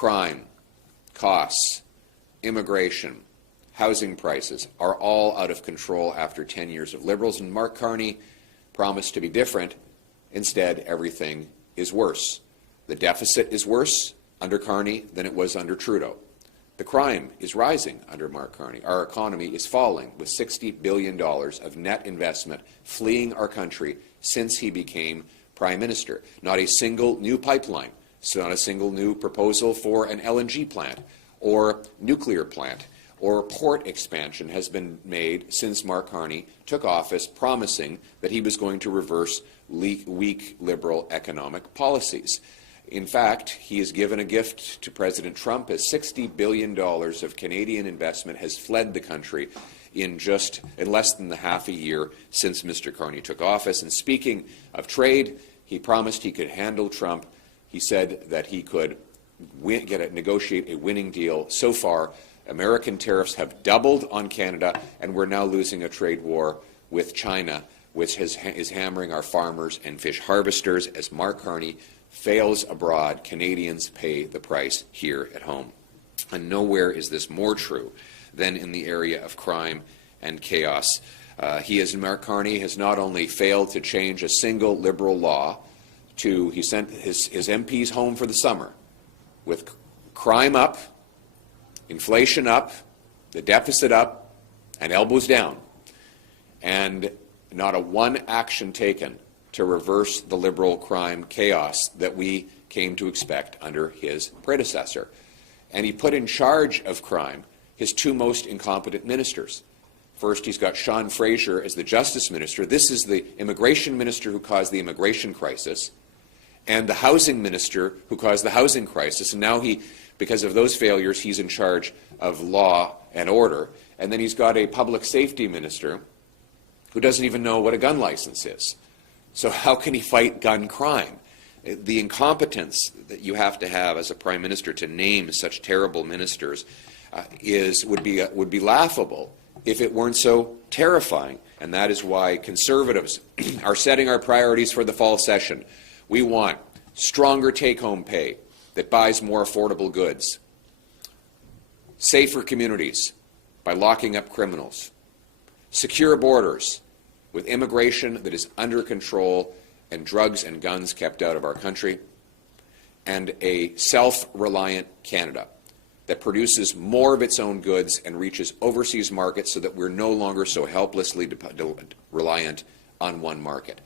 crime, costs, immigration, housing prices are all out of control after 10 years of Liberals, and Mark Carney promised to be different. Instead, everything is worse. The deficit is worse under Carney than it was under Trudeau. The crime is rising under Mark Carney. Our economy is falling, with $60 billion of net investment fleeing our country since he became Prime Minister. Not a single new pipeline, so not a single new proposal for an LNG plant or nuclear plant or port expansion has been made since Mark Carney took office, promising that he was going to reverse weak Liberal economic policies. In fact, he has given a gift to President Trump as $60 billion of Canadian investment has fled the country in less than the half a year since Mr. Carney took office. And speaking of trade, he promised he could handle Trump. He said that he could negotiate a winning deal. So far, American tariffs have doubled on Canada, and we're now losing a trade war with China, which is hammering our farmers and fish harvesters. As Mark Carney fails abroad, Canadians pay the price here at home. And nowhere is this more true than in the area of crime and chaos. Mark Carney has not only failed to change a single Liberal law he sent his MPs home for the summer with crime up, inflation up, the deficit up, and elbows down, and not a one action taken to reverse the Liberal crime chaos that we came to expect under his predecessor. And he put in charge of crime his two most incompetent ministers. First, he's got Sean Fraser as the Justice Minister. This is the immigration minister who caused the immigration crisis, and the housing minister who caused the housing crisis. And now because of those failures, he's in charge of law and order. And then he's got a public safety minister who doesn't even know what a gun license is. So how can he fight gun crime? The incompetence that you have to have as a prime minister to name such terrible ministers would be laughable if it weren't so terrifying. And that is why Conservatives are setting our priorities for the fall session. We want stronger take-home pay that buys more affordable goods, safer communities by locking up criminals, secure borders with immigration that is under control and drugs and guns kept out of our country, and a self-reliant Canada that produces more of its own goods and reaches overseas markets so that we're no longer so helplessly reliant on one market.